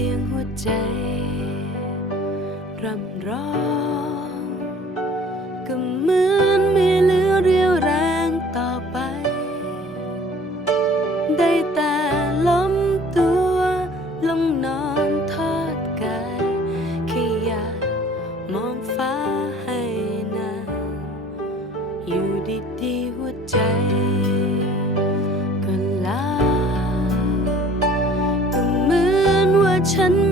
สียงหัวใจ รำร้อง ก็เหมือนไม่เหลือเรียวแรงต่อไป ได้แต่ล้มตัวลงนอนทอดกายแค่อยากมองฟ้าให้นานอยู่ดีๆหัวใจ 沉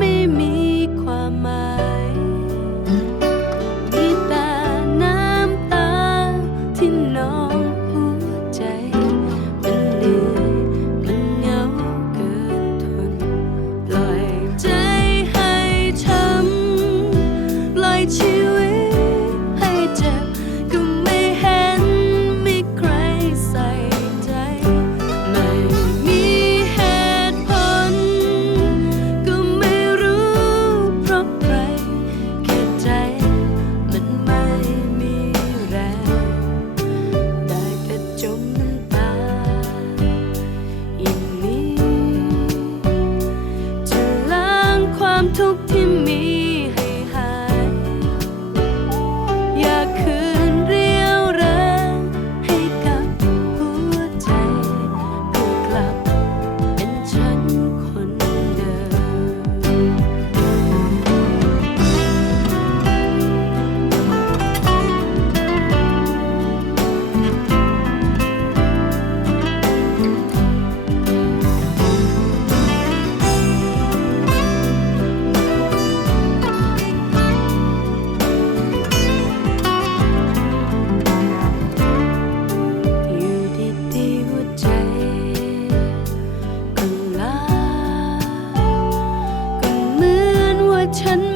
从不 ฉัน